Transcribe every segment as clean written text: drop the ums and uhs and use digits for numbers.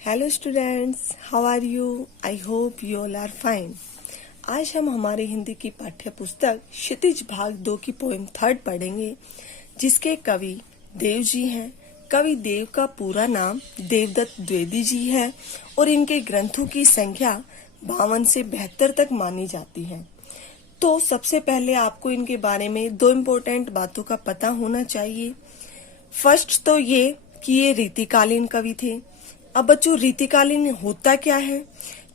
Hello students, how are you? I hope you all are fine. आज हम हमारे हिंदी की पाठ्य पुस्तक क्षितिज भाग 2 की पोएम 3 पढ़ेंगे, जिसके कवि देव जी हैं। कवि देव का पूरा नाम देवदत्त द्विवेदी जी है और इनके ग्रंथों की संख्या 52 से 72 तक मानी जाती है। तो सबसे पहले आपको इनके बारे में 2 इम्पोर्टेंट बातों का पता होना चाहिए। फर्स्ट तो ये कि ये रीतिकालीन कवि थे। अब बच्चों, रीतिकालीन होता क्या है?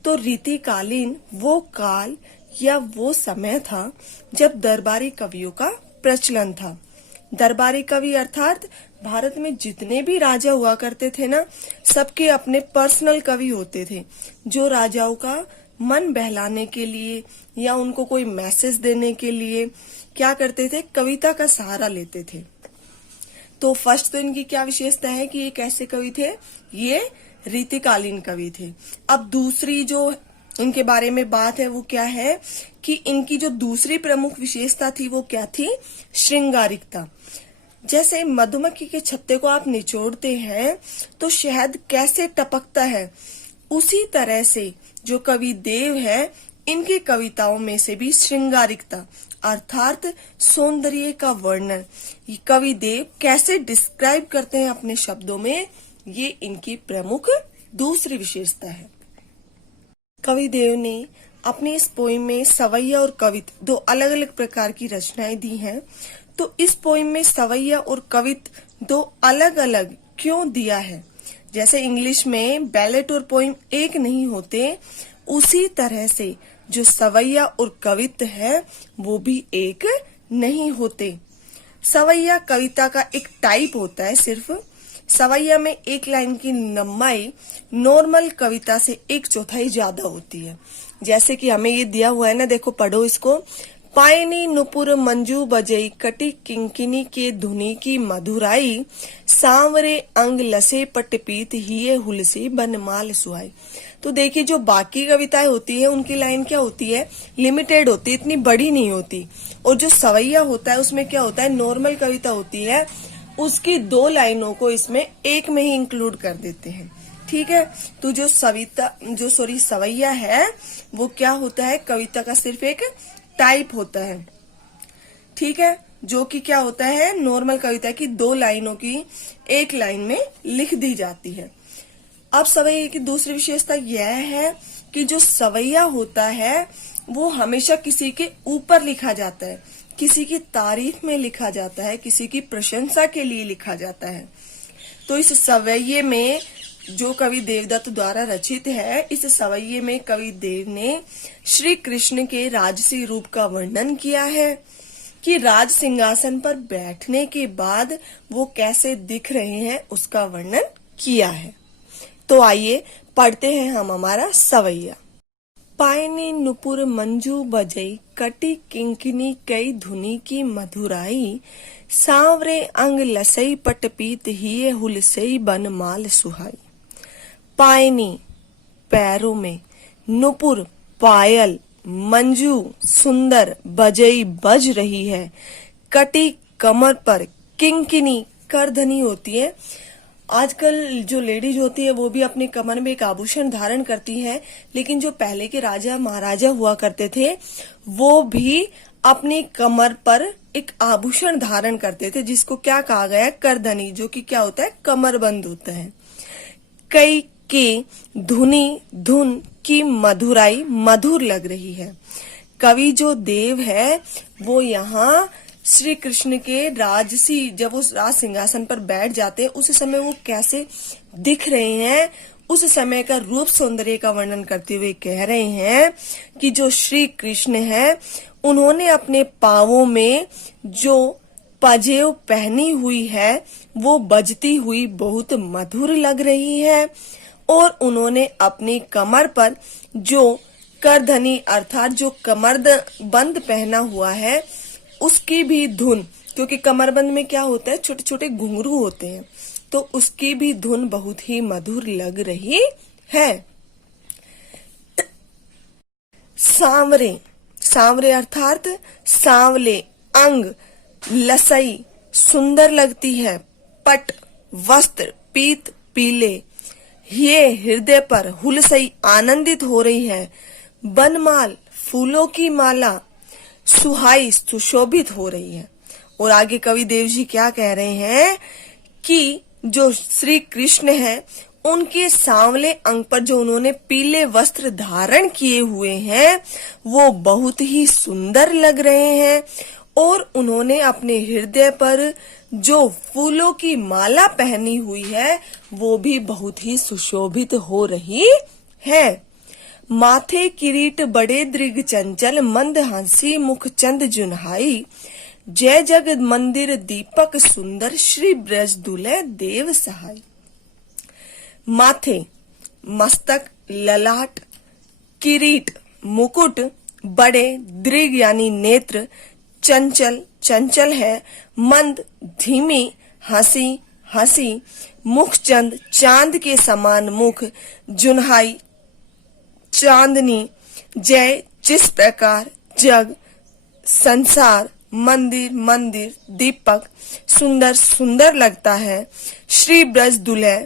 तो रीतिकालीन वो काल या वो समय था जब दरबारी कवियों का प्रचलन था। दरबारी कवि अर्थात भारत में जितने भी राजा हुआ करते थे ना, सबके अपने पर्सनल कवि होते थे, जो राजाओं का मन बहलाने के लिए या उनको कोई मैसेज देने के लिए क्या करते थे, कविता का सहारा लेते थे। तो फर्स्ट तो इनकी क्या विशेषता है कि ये कैसे कवि थे? ये रीतिकालीन कवि थे। अब दूसरी जो इनके बारे में बात है वो क्या है कि इनकी जो दूसरी प्रमुख विशेषता थी वो क्या थी? श्रृंगारिकता। जैसे मधुमक्खी के छत्ते को आप निचोड़ते हैं तो शहद कैसे टपकता है, उसी तरह से जो कवि देव है, इनकी कविताओं में से भी श्रृंगारिकता अर्थात सौंदर्य का वर्णन कवि देव कैसे डिस्क्राइब करते हैं अपने शब्दों में, ये इनकी प्रमुख दूसरी विशेषता है। कवि देव ने अपनी इस पोइम में सवैया और कवित 2 अलग अलग प्रकार की रचनाएं दी हैं। तो इस पोइम में सवैया और कवित 2 अलग अलग क्यों दिया है? जैसे इंग्लिश में बैलेट और पोइम एक नहीं होते, उसी तरह से जो सवैया और कवित है वो भी एक नहीं होते। सवैया कविता का एक टाइप होता है। सिर्फ सवैया में एक लाइन की लंबाई नॉर्मल कविता से 1/4 ज्यादा होती है। जैसे कि हमें ये दिया हुआ है ना, देखो पढ़ो इसको। पायनी नुपुर मंजू बजई कटी किंकिनी के धुनी की मधुराई, सांवरे अंग लसे पटपीत हिये हुलसी बनमाल सुहाई। तो देखिए, जो बाकी कविताएं होती है उनकी लाइन क्या होती है? लिमिटेड होती है, इतनी बड़ी नहीं होती। और जो सवैया होता है उसमें क्या होता है? नॉर्मल कविता होती है, उसकी 2 लाइनों को इसमें एक में ही इंक्लूड कर देते हैं। ठीक है, तो जो सवैया है वो क्या होता है? कविता का सिर्फ एक टाइप होता है। ठीक है, जो कि क्या होता है? नॉर्मल कविता की 2 लाइनों की एक लाइन में लिख दी जाती है। अब सवैया की दूसरी विशेषता यह है कि जो सवैया होता है वो हमेशा किसी के ऊपर लिखा जाता है, किसी की तारीफ में लिखा जाता है, किसी की प्रशंसा के लिए लिखा जाता है। तो इस सवैये में जो कवि देवदत्त द्वारा रचित है, इस सवैये में कवि देव ने श्री कृष्ण के राजसी रूप का वर्णन किया है कि राज सिंहासन पर बैठने के बाद वो कैसे दिख रहे हैं, उसका वर्णन किया है। तो आइए पढ़ते हैं हम हमारा सवैया। पायनी नुपुर मंजू बजई कटी किंकिनी कई धुनी की मधुराई, सांवरे अंग लसई पटपीत हिये हुलसई बनमाल सुहाई। पायनी पैरों में, नुपुर पायल, मंजू सुंदर, बजई बज रही है, कटी कमर पर, किंकिनी करधनी होती है। आजकल जो लेडीज होती है वो भी अपनी कमर में एक आभूषण धारण करती हैं, लेकिन जो पहले के राजा महाराजा हुआ करते थे वो भी अपनी कमर पर एक आभूषण धारण करते थे, जिसको क्या कहा गया है? करधनी, जो कि क्या होता है? कमरबंद होता है। कई की धुन की मधुराई, मधुर लग रही है। कवि जो देव है वो यहाँ श्री कृष्ण के राजसी, जब वो राज सिंहासन पर बैठ जाते हैं उस समय वो कैसे दिख रहे हैं, उस समय का रूप सौंदर्य का वर्णन करते हुए कह रहे हैं कि जो श्री कृष्ण है उन्होंने अपने पांवों में जो पजेव पहनी हुई है वो बजती हुई बहुत मधुर लग रही है, और उन्होंने अपनी कमर पर जो करधनी अर्थात जो कमरबंद पहना हुआ है उसकी भी धुन, क्योंकि कमरबंद में क्या होता है? छोटे छोटे घुंघरू होते हैं, तो उसकी भी धुन बहुत ही मधुर लग रही है। सांवरे, सांवरे अर्थात सांवले अंग, लसई सुंदर लगती है, पट वस्त्र, पीत पीले, ये हृदय पर हुलसई आनंदित हो रही है। बनमाल फूलों की माला सुहाई सुशोभित हो रही है। और आगे कवि देव जी क्या कह रहे हैं कि जो श्री कृष्ण है उनके सांवले अंग पर जो उन्होंने पीले वस्त्र धारण किए हुए हैं वो बहुत ही सुंदर लग रहे हैं। और उन्होंने अपने हृदय पर जो फूलों की माला पहनी हुई है वो भी बहुत ही सुशोभित हो रही है। माथे किरीट बड़े दृग चंचल मंद हंसी मुख चंद जुन्हाई जय जगत मंदिर दीपक सुंदर श्री ब्रज दुल्हे देव सहाय। माथे मस्तक ललाट किरीट मुकुट बड़े दृग यानी नेत्र चंचल चंचल है मंद धीमी हंसी हंसी मुख चंद चांद के समान मुख जुन्हाई चांदनी जय जिस प्रकार जग संसार मंदिर मंदिर दीपक सुंदर सुंदर लगता है। श्री ब्रज दुल्हे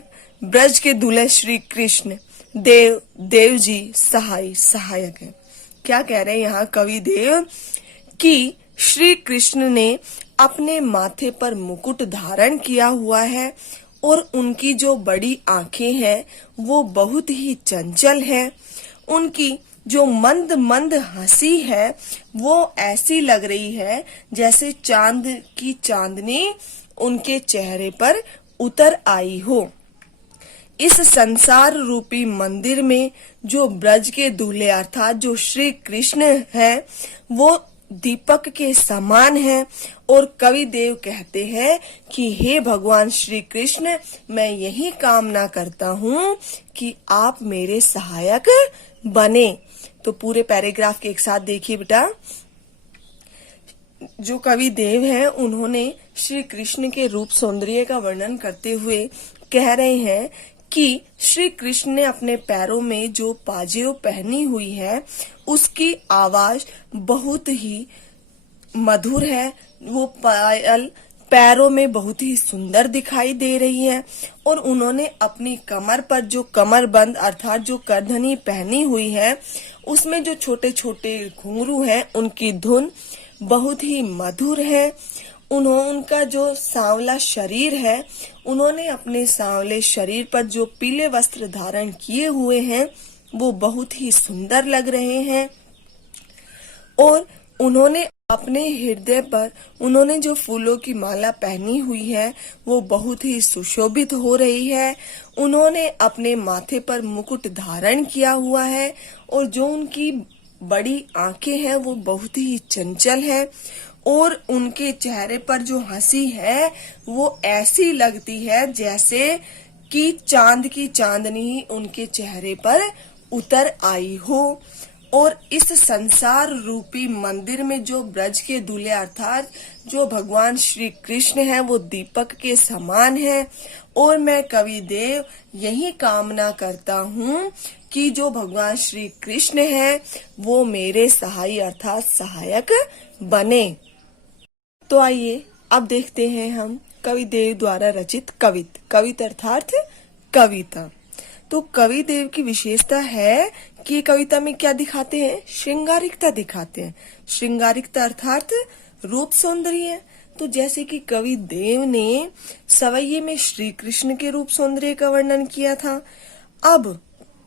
ब्रज के दुल्हे श्री कृष्ण देव देव जी सहाय सहायक है। क्या कह रहे हैं यहाँ कवि देव कि श्री कृष्ण ने अपने माथे पर मुकुट धारण किया हुआ है और उनकी जो बड़ी आंखें हैं वो बहुत ही चंचल है। उनकी जो मंद मंद हंसी है वो ऐसी लग रही है जैसे चांद की चांदनी उनके चेहरे पर उतर आई हो। इस संसार रूपी मंदिर में जो ब्रज के दूल्हे अर्थात जो श्री कृष्ण है वो दीपक के समान है। और कवि देव कहते हैं कि हे भगवान श्री कृष्ण मैं यही कामना करता हूँ कि आप मेरे सहायक बने। तो पूरे पैराग्राफ के एक साथ देखिए बेटा। जो कवि देव हैं उन्होंने श्री कृष्ण के रूप सौंदर्य का वर्णन करते हुए कह रहे हैं कि श्री कृष्ण ने अपने पैरों में जो पाजेब पहनी हुई है उसकी आवाज बहुत ही मधुर है। वो पायल पैरों में बहुत ही सुंदर दिखाई दे रही है। और उन्होंने अपनी कमर पर जो कमरबंद अर्थात जो करधनी पहनी हुई है उसमें जो छोटे छोटे घुंघरू हैं उनकी धुन बहुत ही मधुर है। उनका जो सांवला शरीर है उन्होंने अपने सांवले शरीर पर जो पीले वस्त्र धारण किए हुए हैं वो बहुत ही सुंदर लग रहे हैं। और उन्होंने अपने हृदय पर उन्होंने जो फूलों की माला पहनी हुई है वो बहुत ही सुशोभित हो रही है। उन्होंने अपने माथे पर मुकुट धारण किया हुआ है और जो उनकी बड़ी आंखें हैं वो बहुत ही चंचल है। और उनके चेहरे पर जो हंसी है वो ऐसी लगती है जैसे कि चांद की चांदनी उनके चेहरे पर उतर आई हो। और इस संसार रूपी मंदिर में जो ब्रज के दूल्हे अर्थात जो भगवान श्री कृष्ण है वो दीपक के समान है। और मैं कवि देव यही कामना करता हूँ कि जो भगवान श्री कृष्ण है वो मेरे सहाय अर्थात सहायक बने। तो आइए अब देखते हैं हम कवि देव द्वारा रचित कवित अर्थात कविता। तो कवि देव की विशेषता है कि ये कविता में क्या दिखाते हैं, श्रृंगारिकता दिखाते हैं। श्रृंगारिकता अर्थात रूप सौंदर्य। तो जैसे कि कवि देव ने सवैये में श्री कृष्ण के रूप सौंदर्य का वर्णन किया था, अब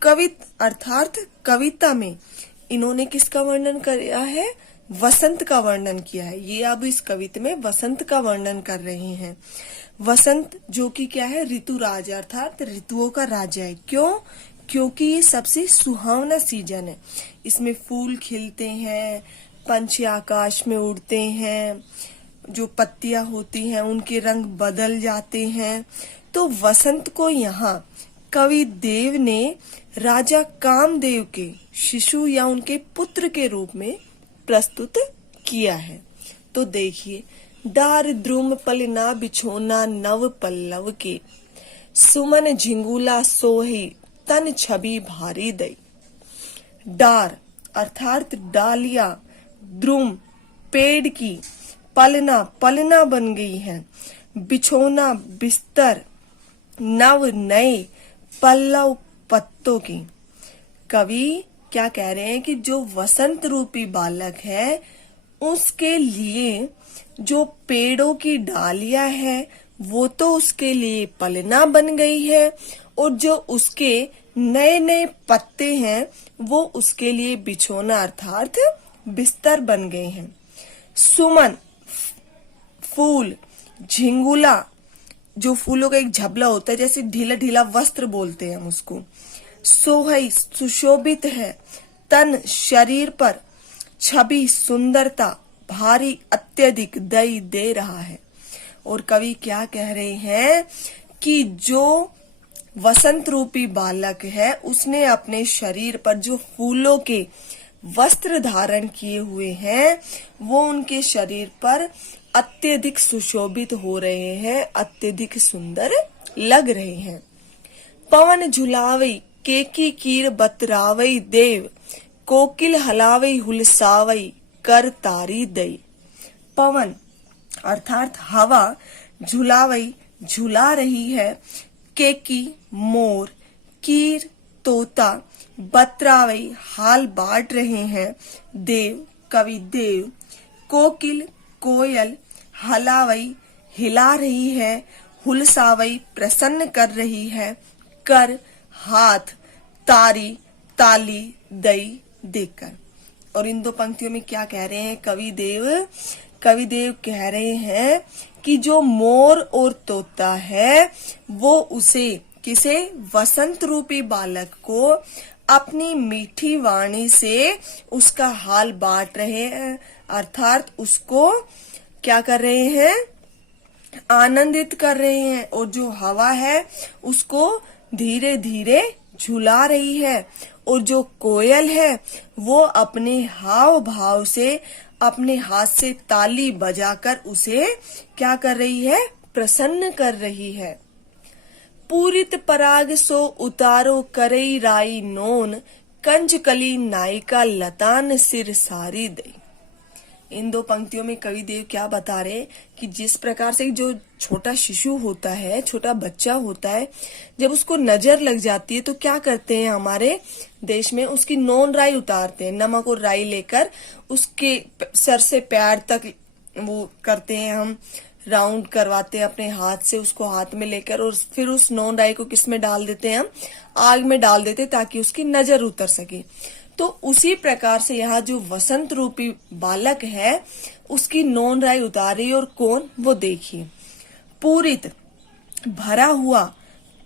अर्थात कविता में इन्होंने किसका वर्णन किया है, वसंत का वर्णन किया है। ये अब इस कविता में वसंत का वर्णन कर रहे हैं। वसंत जो कि क्या है, ऋतु राजा अर्थात ऋतुओं का राजा है। क्यों? क्योंकि ये सबसे सुहावना सीजन है। इसमें फूल खिलते हैं, पंछी आकाश में उड़ते हैं, जो पत्तियां होती हैं उनके रंग बदल जाते हैं। तो वसंत को यहाँ कवि देव ने राजा कामदेव के शिशु या उनके पुत्र के रूप में प्रस्तुत किया है। तो देखिए, डार द्रुम पलना बिछोना नव पल्लव के, सुमन झिंगुला सोही तन छवि भारी दई। डार अर्थात डालिया, द्रुम पेड़ की, पलना बन गई है, बिछोना बिस्तर, नव नए पल्लव पत्तों की। कवि क्या कह रहे हैं कि जो वसंत रूपी बालक है उसके लिए जो पेड़ों की डालियां है वो तो उसके लिए पलना बन गई है, और जो उसके नए नए पत्ते हैं वो उसके लिए बिछोना अर्थात बिस्तर बन गए हैं। सुमन फूल, झिंगुला जो फूलों का एक झबला होता है, जैसे ढीला ढीला वस्त्र बोलते हैं हम उसको। सोहई सुशोभित है, तन शरीर पर छवि सुंदरता भारी अत्यधिक दई दे रहा है। और कवि क्या कह रहे हैं कि जो वसंत रूपी बालक है उसने अपने शरीर पर जो फूलों के वस्त्र धारण किए हुए हैं वो उनके शरीर पर अत्यधिक सुशोभित हो रहे हैं, अत्यधिक सुंदर लग रहे हैं। पवन झुलावई केकी कीर बतरावई देव, कोकिल हलावई हुलसावई कर तारी दई। पवन अर्थात हवा झुलावई झुला रही है, केकी मोर, कीर तोता, बतरावई हाल बांट रहे हैं, देव कवि देव, कोकिल कोयल हलावई हिला रही है, हुलसावई प्रसन्न कर रही है, कर हाथ, तारी ताली दई देकर। और इन दो पंक्तियों में क्या कह रहे हैं कवि देव कह रहे हैं कि जो मोर और तोता है वो उसे किसे वसंत रूपी बालक को अपनी मीठी वाणी से उसका हाल बांट रहे हैं, अर्थात उसको क्या कर रहे हैं, आनंदित कर रहे हैं। और जो हवा है उसको धीरे धीरे झुला रही है, और जो कोयल है वो अपने हाव भाव से अपने हाथ से ताली बजाकर उसे क्या कर रही है, प्रसन्न कर रही है। पूरित पराग सो उतारो करई राई नोन, कंज कली नायिका लतान सिर सारी दई। इन दो पंक्तियों में कवि देव क्या बता रहे कि जिस प्रकार से जो छोटा शिशु होता है, छोटा बच्चा होता है, जब उसको नजर लग जाती है तो क्या करते हैं हमारे देश में, उसकी नोन राई उतारते हैं, नमक और राई लेकर उसके सर से पैर तक वो करते हैं, हम राउंड करवाते हैं अपने हाथ से उसको हाथ में लेकर, और फिर उस नोन राई को किस में डाल देते हैं, हम आग में डाल देते हैं ताकि उसकी नजर उतर सके। तो उसी प्रकार से यहाँ जो वसंत रूपी बालक है उसकी नोन राई उतारी, और कौन, वो देखिए। पूरित भरा हुआ,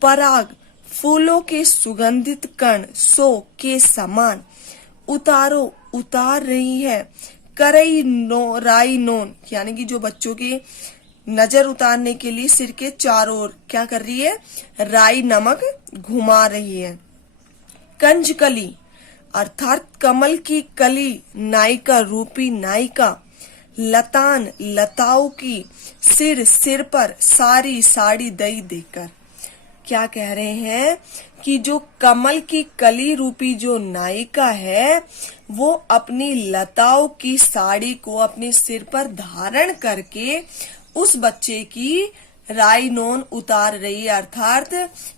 पराग फूलों के सुगंधित कण सो के समान, उतारो उतार रही है, करई नो राई नोन यानी कि जो बच्चों की नजर उतारने के लिए सिर के चारों ओर क्या कर रही है, राई नमक घुमा रही है। कंजकली अर्थात कमल की कली, नायिका रूपी नायिका, लतान लताओं की, सिर पर सारी साड़ी दई देकर। क्या कह रहे हैं कि जो कमल की कली रूपी जो नायिका है वो अपनी लताओं की साड़ी को अपने सिर पर धारण करके उस बच्चे की राई नोन उतार रही है, अर्थात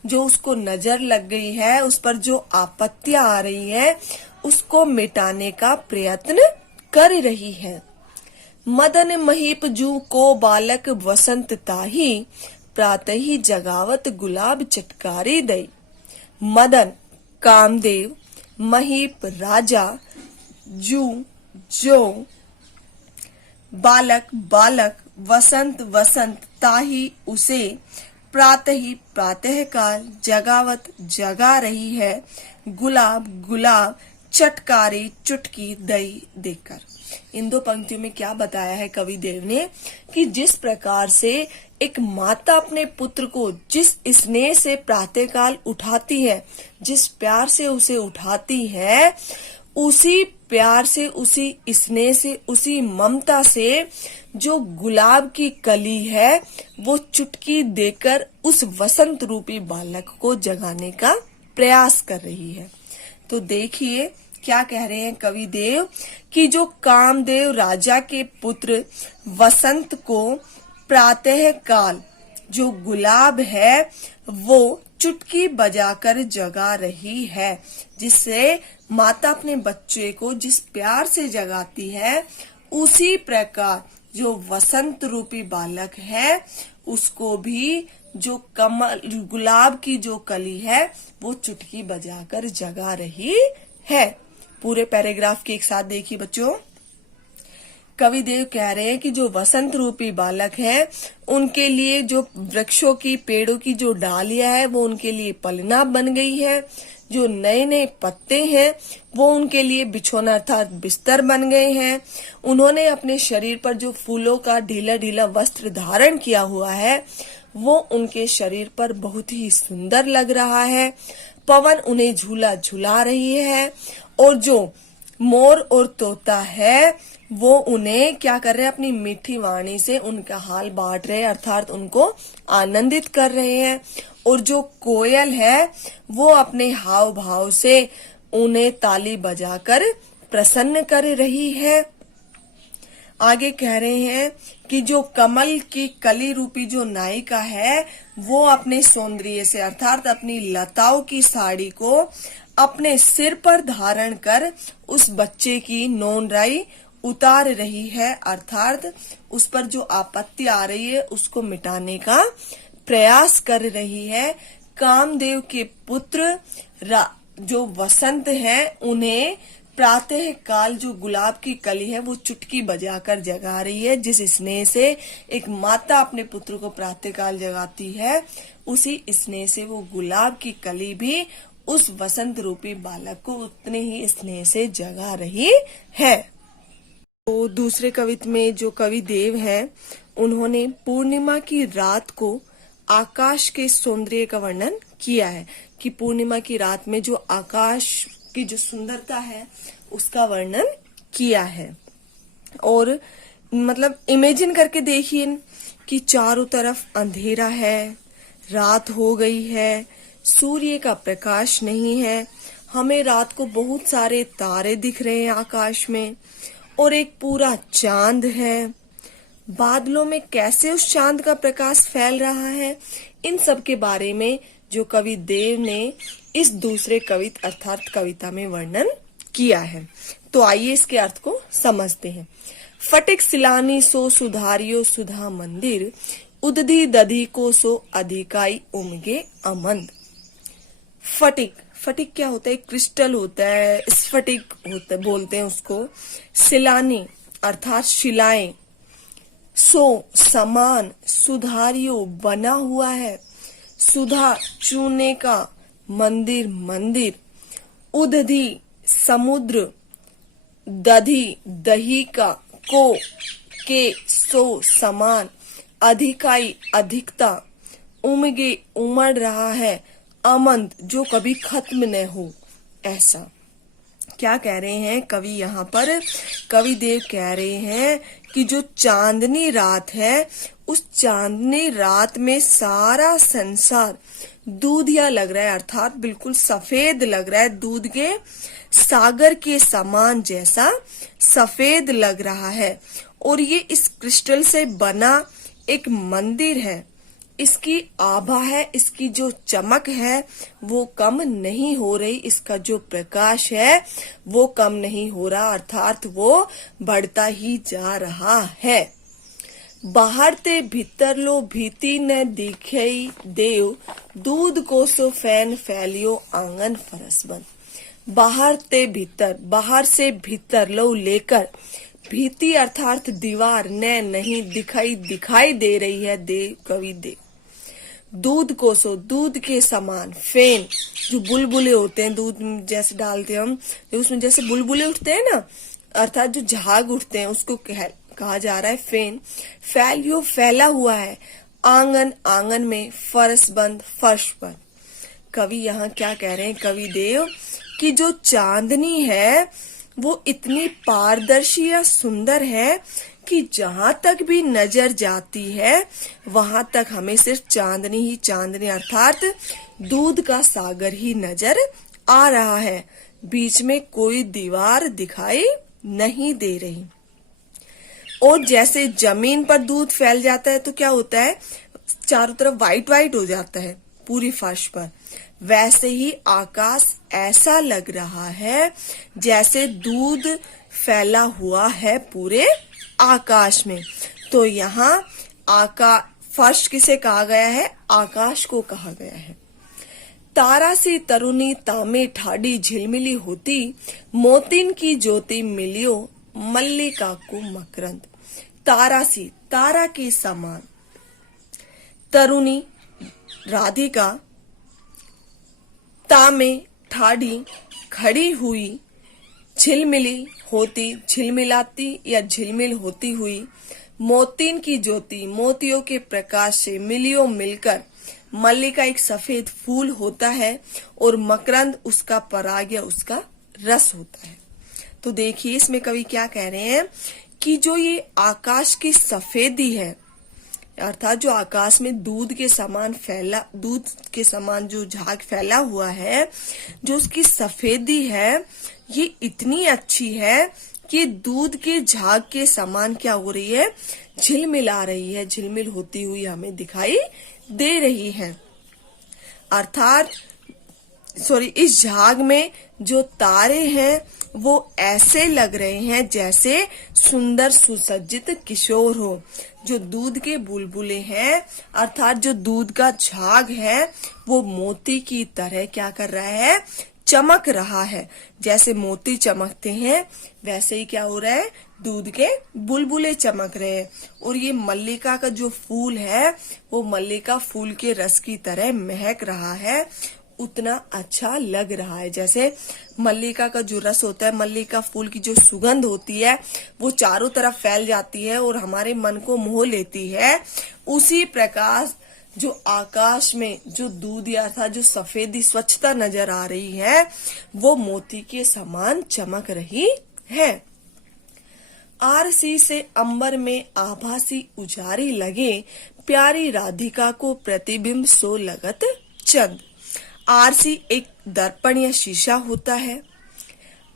जो उसको नजर लग गई है, उस पर जो आपत्तियां आ रही है उसको मिटाने का प्रयत्न कर रही है। मदन महीप जू को बालक वसंत ताही, प्रातः ही जगावत गुलाब चटकारी दई। मदन कामदेव, महीप राजा, जू जो, बालक वसंत वसंत, ताही उसे, प्रातः काल, जगावत जगा रही है, गुलाब चटकारी चुटकी दई देकर। इन दो पंक्तियों में क्या बताया है कवि देव ने कि जिस प्रकार से एक माता अपने पुत्र को जिस स्नेह से प्रातःकाल उठाती है, जिस प्यार से उसे उठाती है, उसी प्यार से, उसी स्नेह से, उसी ममता से जो गुलाब की कली है वो चुटकी देकर उस वसंत रूपी बालक को जगाने का प्रयास कर रही है। तो देखिए क्या कह रहे हैं कवि देव कि जो कामदेव राजा के पुत्र वसंत को प्रातः काल जो गुलाब है वो चुटकी बजाकर जगा रही है। जिससे माता अपने बच्चे को जिस प्यार से जगाती है, उसी प्रकार जो वसंत रूपी बालक है उसको भी जो कमल गुलाब की जो कली है वो चुटकी बजाकर जगा रही है। पूरे पैराग्राफ के एक साथ देखिए बच्चों। कवि देव कह रहे हैं कि जो वसंत रूपी बालक है उनके लिए जो वृक्षों की पेड़ों की जो डालियां है वो उनके लिए पलना बन गई है। जो नए नए पत्ते हैं वो उनके लिए बिछौना अर्थात बिस्तर बन गए हैं। उन्होंने अपने शरीर पर जो फूलों का ढीला ढीला वस्त्र धारण किया हुआ है वो उनके शरीर पर बहुत ही सुंदर लग रहा है। पवन उन्हें झूला झुला रही है और जो मोर और तोता है वो उन्हें क्या कर रहे हैं, अपनी मीठी वाणी से उनका हाल बांट रहे हैं अर्थात उनको आनंदित कर रहे हैं। और जो कोयल है वो अपने हाव भाव से उन्हें ताली बजाकर प्रसन्न कर रही है। आगे कह रहे हैं कि जो कमल की कली रूपी जो नायिका है वो अपने सौंदर्य से अर्थात अपनी लताओं की साड़ी को अपने सिर पर धारण कर उस बच्चे की नोनराई उतार रही है अर्थात उस पर जो आपत्ति आ रही है उसको मिटाने का प्रयास कर रही है। कामदेव के पुत्र जो वसंत है उन्हें प्रातः काल जो गुलाब की कली है वो चुटकी बजाकर जगा रही है। जिस स्नेह से एक माता अपने पुत्र को प्रातः काल जगाती है उसी स्नेह से वो गुलाब की कली भी उस वसंत रूपी बालक को उतने ही स्नेह से जगा रही है। तो दूसरे कवित्व में जो कवि देव है उन्होंने पूर्णिमा की रात को आकाश के सौंदर्य का वर्णन किया है कि पूर्णिमा की रात में जो आकाश की जो सुंदरता है उसका वर्णन किया है। और मतलब इमेजिन करके देखिए कि चारों तरफ अंधेरा है, रात हो गई है, सूर्य का प्रकाश नहीं है, हमें रात को बहुत सारे तारे दिख रहे हैं आकाश में और एक पूरा चांद है। बादलों में कैसे उस चांद का प्रकाश फैल रहा है, इन सब के बारे में जो कवि देव ने इस दूसरे कवित अर्थात कविता में वर्णन किया है। तो आइए इसके अर्थ को समझते हैं। फटिक सिलानी सो सुधारियो सुधा मंदिर, उदधी दधी को सो अधिकाई उमगे अमंद। फटिक, फटिक क्या होता है? क्रिस्टल होता है, स्फटिक होता है बोलते हैं उसको। सिलानी अर्थात शिलाएं, सो समान, सुधारियो बना हुआ है, सुधा चूने का, मंदिर मंदिर, उदधी समुद्र, दधी दही का, को के सो समान, अधिकाई अधिकता, उमगे उमड़ रहा है, अमंत जो कभी खत्म न हो। ऐसा क्या कह रहे हैं कवि यहाँ पर? कवि देव कह रहे हैं कि जो चांदनी रात है उस चांदनी रात में सारा संसार दूधिया लग रहा है अर्थात बिल्कुल सफेद लग रहा है, दूध के सागर के समान जैसा सफेद लग रहा है। और ये इस क्रिस्टल से बना एक मंदिर है, इसकी आभा है, इसकी जो चमक है वो कम नहीं हो रही, इसका जो प्रकाश है वो कम नहीं हो रहा अर्थात वो बढ़ता ही जा रहा है। बाहर ते भीतर लो भीति न दिखई देव, दूध को सो फैन फैलियो आंगन फरस बन। बाहर ते भीतर, बाहर से भीतर लो लेकर, भीति अर्थात दीवार न नहीं दिखाई दे रही है देव कवि देव। दूध को सो दूध के समान, फैन जो बुलबुले होते हैं, दूध जैसे डालते हैं हम तो उसमें जैसे बुलबुले उठते हैं ना अर्थात जो झाग उठते हैं उसको कहा जा रहा है फैन। फैलियो फैला हुआ है, आंगन आंगन में, फरस बंद फर्श पर। कवि यहाँ क्या कह रहे हैं कवि देव कि जो चांदनी है वो इतनी पारदर्शी या सुंदर है कि जहां तक भी नजर जाती है वहां तक हमें सिर्फ चांदनी ही चांदनी अर्थात दूध का सागर ही नजर आ रहा है, बीच में कोई दीवार दिखाई नहीं दे रही। और जैसे जमीन पर दूध फैल जाता है तो क्या होता है, चारों तरफ व्हाइट व्हाइट हो जाता है, पूरी फर्श पर, वैसे ही आकाश ऐसा लग रहा है जैसे दूध फैला हुआ है पूरे आकाश में। तो यहाँ फर्श किसे कहा गया है? आकाश को कहा गया है। तारा सी तरुणी तामे ठाडी झिलमिली होती, मोतिन की ज्योति मिलियो मल्लिका को मकरंद। तारा सी, तारा के समान, तरुणी राधिका, तामे ठाडी खड़ी हुई, झिलमिली होती झिलमिलाती या झिलमिल होती हुई, मोतिन की ज्योति मोतियों के प्रकाश से मिलियो मिलकर, मल्लिका एक सफेद फूल होता है और मकरंद उसका पराग या उसका रस होता है। तो देखिए इसमें कवि क्या कह रहे हैं कि जो ये आकाश की सफेदी है, अर्थात जो आकाश में दूध के समान जो झाग फैला हुआ है, जो उसकी सफेदी है, ये इतनी अच्छी है कि दूध के झाग के समान क्या हो रही है? झिलमिला रही है, झिलमिल होती हुई हमें दिखाई दे रही है। अर्थात इस झाग में जो तारे हैं वो ऐसे लग रहे हैं जैसे सुंदर सुसज्जित किशोर हो। जो दूध के बुलबुले हैं, अर्थात जो दूध का झाग है, वो मोती की तरह क्या कर रहा है? चमक रहा है। जैसे मोती चमकते हैं वैसे ही क्या हो रहा है? दूध के बुलबुले चमक रहे हैं। और ये मल्लिका का जो फूल है वो मल्लिका फूल के रस की तरह महक रहा है, उतना अच्छा लग रहा है। जैसे मल्लिका का जो रस होता है, मल्लिका फूल की जो सुगंध होती है वो चारों तरफ फैल जाती है और हमारे मन को मोह लेती है, उसी प्रकार जो आकाश में जो दूध या था जो सफेदी स्वच्छता नजर आ रही है वो मोती के समान चमक रही है। आरसी से अंबर में आभासी उजारी लगे, प्यारी राधिका को प्रतिबिंब सो लगत चंद। आरसी एक दर्पण या शीशा होता है।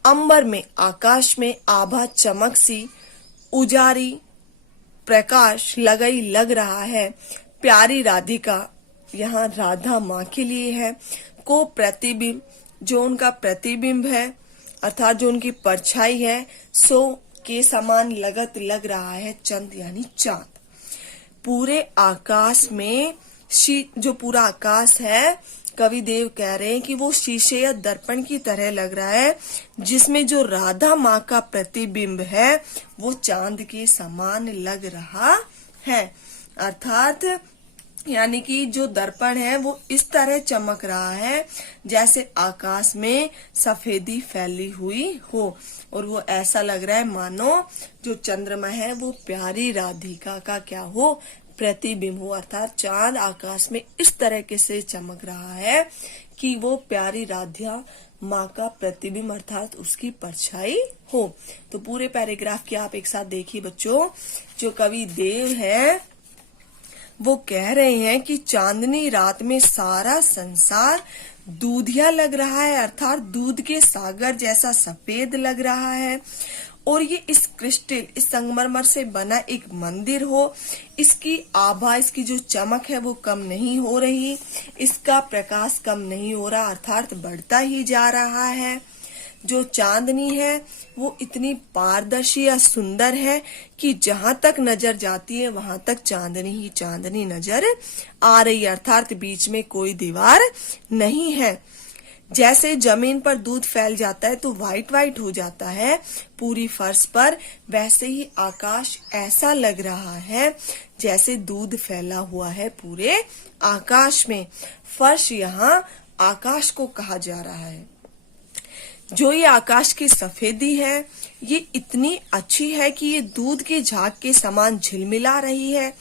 अंबर में, आकाश में आभा चमक सी उजारी प्रकाश लग रहा है। प्यारी राधिका यहाँ राधा माँ के लिए है, को प्रतिबिंब जो उनका प्रतिबिंब है, अर्थात जो उनकी परछाई है, सो के समान लगत लग रहा है चंद यानी चांद। पूरे आकाश में जो पूरा आकाश है, कवि देव कह रहे हैं कि वो शीशे या दर्पण की तरह लग रहा है, जिसमें जो राधा माँ का प्रतिबिंब है वो चांद के समान लग रहा है। अर्थात यानी कि जो दर्पण है वो इस तरह चमक रहा है जैसे आकाश में सफेदी फैली हुई हो, और वो ऐसा लग रहा है मानो जो चंद्रमा है वो प्यारी राधिका का क्या हो? प्रतिबिंब हो। अर्थात चांद आकाश में इस तरह से चमक रहा है कि वो प्यारी राधा माँ का प्रतिबिंब अर्थात उसकी परछाई हो। तो पूरे पैराग्राफ की आप एक साथ देखिए बच्चों। जो कवि देव है वो कह रहे हैं कि चांदनी रात में सारा संसार दूधिया लग रहा है, अर्थात दूध के सागर जैसा सफेद लग रहा है। और ये इस क्रिस्टल, इस संगमरमर से बना एक मंदिर हो, इसकी आभा, इसकी जो चमक है वो कम नहीं हो रही, इसका प्रकाश कम नहीं हो रहा, अर्थात बढ़ता ही जा रहा है। जो चांदनी है वो इतनी पारदर्शी या सुंदर है कि जहां तक नजर जाती है वहां तक चांदनी ही चांदनी नजर आ रही है, अर्थात बीच में कोई दीवार नहीं है। जैसे जमीन पर दूध फैल जाता है तो व्हाइट व्हाइट हो जाता है पूरी फर्श पर, वैसे ही आकाश ऐसा लग रहा है जैसे दूध फैला हुआ है पूरे आकाश में। फर्श यहाँ आकाश को कहा जा रहा है। जो ये आकाश की सफेदी है ये इतनी अच्छी है कि ये दूध के झाग के समान झिलमिला रही है।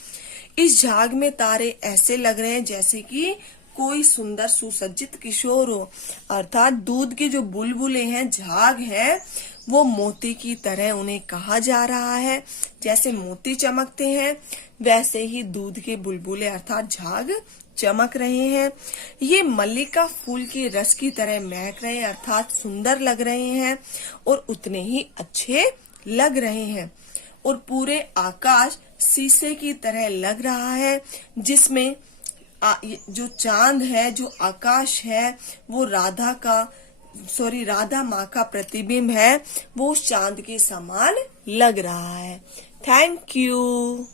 इस झाग में तारे ऐसे लग रहे हैं जैसे कि कोई सुंदर सुसज्जित किशोर हो, अर्थात दूध के जो बुलबुले हैं, झाग है, वो मोती की तरह उन्हें कहा जा रहा है। जैसे मोती चमकते हैं वैसे ही दूध के बुलबुले अर्थात झाग चमक रहे हैं। ये मल्लिका फूल के रस की तरह महक रहे हैं, अर्थात सुंदर लग रहे हैं और उतने ही अच्छे लग रहे हैं। और पूरे आकाश शीशे की तरह लग रहा है, जिसमें जो चांद है, जो आकाश है, वो राधा माँ का प्रतिबिंब है, वो उस चांद के समान लग रहा है। Thank you.